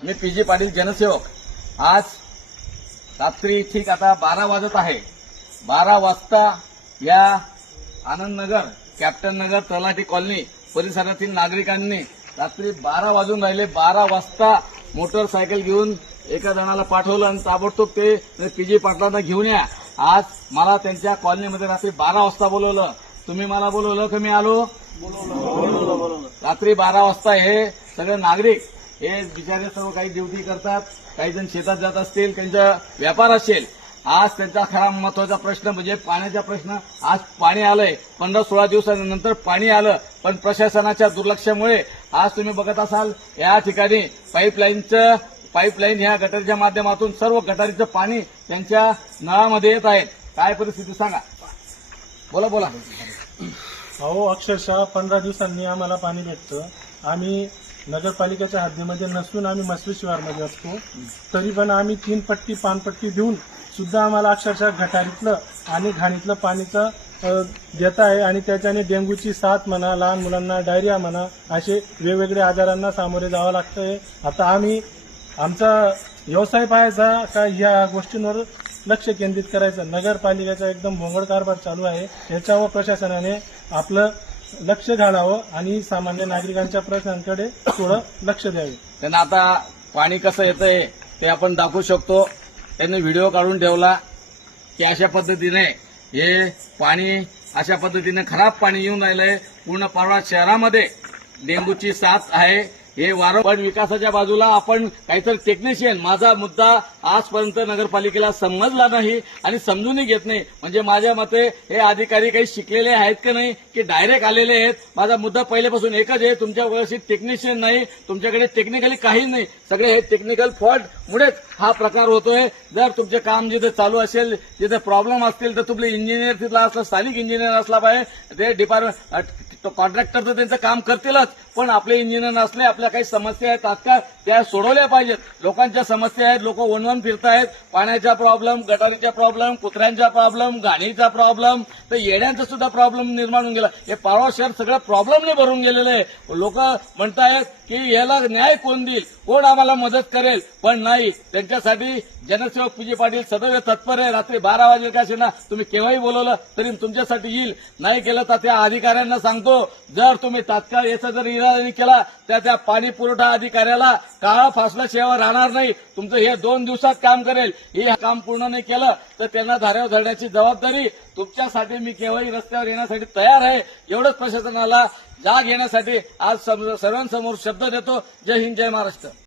मी PG Patil जनसेवक. आज रात्री ठीक आता 12 वाजत आहे. 12 वाजता या आनंदनगर, कॅप्टन नगर, तलाठी कॉलनी परिसरातील नागरिकांनी रात्री 12 वाजून राहिले 12 वाजता मोटरसायकल घेऊन एका जणाला पाठवलं आणि ताबडतोब ते पीजी पाटलांना घेऊन या. आज मला त्यांच्या कॉलनीमध्ये रात्री 12 वाजता बोलवलं. तुम्ही मला बोलवलं की मी आलो? बोलवलं. रात्री 12 वाजता हे सगळे नागरिक, हे बिचारे सर्व काही ड्युटी करतात, काही जण शेतात जात असतील, त्यांचा व्यापार असेल. आज त्यांचा खरा महत्वाचा प्रश्न म्हणजे पाण्याचा प्रश्न. आज पाणी आलंय, 15-16 दिवसानंतर पाणी आलं, पण प्रशासनाच्या दुर्लक्षामुळे आज तुम्ही बघत असाल या ठिकाणी पाईपलाईन ह्या गटारीच्या माध्यमातून सर्व गटारीचं पाणी त्यांच्या नळामध्ये येत आहे. काय परिस्थिती सांगा? बोला. अहो, अक्षरशः 15 दिवसांनी आम्हाला पाणी भेटतं. आम्ही नगरपालिकेच्या हद्दीमध्ये नसून आम्ही मसली शिवारमध्ये असतो, तरी पण आम्ही 3 पट्टी पानपट्टी देऊन सुद्धा आम्हाला अक्षरशः गटारीतलं आणि घाणीतलं पाणीचं देत आहे. आणि त्याच्याने डेंग्यूची साथ म्हणा, लहान मुलांना डायरिया म्हणा, असे वेगवेगळ्या आजारांना सामोरे जावं लागतंय. आता आम्ही आमचा व्यवसाय पाहायचा का या गोष्टींवर लक्ष केंद्रित करायचं? नगरपालिकेचा एकदम भोंगळ कारभार चालू आहे. याच्यावर प्रशासनाने आपलं लक्ष घालावं आणि सामान्य नागरिकांच्या प्रश्नांकडे थोडं लक्ष द्यावे. त्यांना आता पाणी कसं येतंय ते आपण दाखवू शकतो. त्यांनी व्हिडिओ काढून ठेवला की अशा पद्धतीने हे पाणी अशा पद्धतीने खराब पाणी येऊन राहिलंय. पूर्ण परवा शहरामध्ये डेंग्यूची साथ आहे. हे वारंवार विकासाच्या बाजूला आपण काहीतरी टेक्निशियन, माझा मुद्दा आजपर्यंत नगरपालिकेला समजला नाही आणि समजूनही घेत नाही. म्हणजे माझ्या मते हे अधिकारी काही शिकलेले आहेत की नाही की डायरेक्ट आलेले आहेत. माझा मुद्दा पहिल्यापासून एकच आहे, तुमच्या व्यवस्थित टेक्निशियन नाही, तुमच्याकडे टेक्निकली काही नाही. सगळे हे टेक्निकल फॉल्ट मुळेच हा प्रकार होतोय. जर तुमचे काम जिथे चालू असेल, जिथे प्रॉब्लेम असतील, तर तुमले इंजिनियर तिथला असला, स्थानिक इंजिनियर असला पाहिजे. ते डिपार्टमेंट कॉन्ट्रॅक्टर तर त्यांचं काम करतीलच, पण आपले इंजिनियर नसले, आपल्या काही समस्या आहेत तात्काळ त्या सोडवल्या पाहिजेत. लोकांच्या समस्या आहेत, लोक वनवन फिरतायत, पाण्याचा प्रॉब्लेम, गटारीचा प्रॉब्लेम, कुत्र्यांचा प्रॉब्लेम, गाडीचा प्रॉब्लेम, तर येड्यांचा सुद्धा प्रॉब्लेम निर्माण होऊन गेला. हे पारवा शहर सगळं प्रॉब्लेमने भरून गेलेलं आहे. लोक म्हणतायत की याला न्याय कोण देईल, कोण आम्हाला मदत करेल, पण नाही. त्यांच्यासाठी जनसेवक पीजी पाटील सदैव तत्पर आहे. रात्री 12 वाजेल का असेना, तुम्ही केव्हाही बोलवलं तरी तुमच्यासाठी येईल. नाही केलं तर त्या अधिकाऱ्यांना सांगतो, जर तुम्ही तात्काळ याचा जर इरादा केला तर त्या पाणी पुरवठा अधिकाऱ्याला काळा फासल्याशिवाय राहणार नाही. तुमचं हे 2 दिवसात काम करेल. हे काम पूर्ण नाही केलं तर त्यांना धाऱ्यावर धरण्याची जबाबदारी तुमच्यासाठी मी केव्हाही रस्त्यावर येण्यासाठी तयार आहे. एवढंच प्रशासनाला जाग येण्यासाठी आज सर्वांसमोर शब्द देतो. जय हिंद, जय महाराष्ट्र.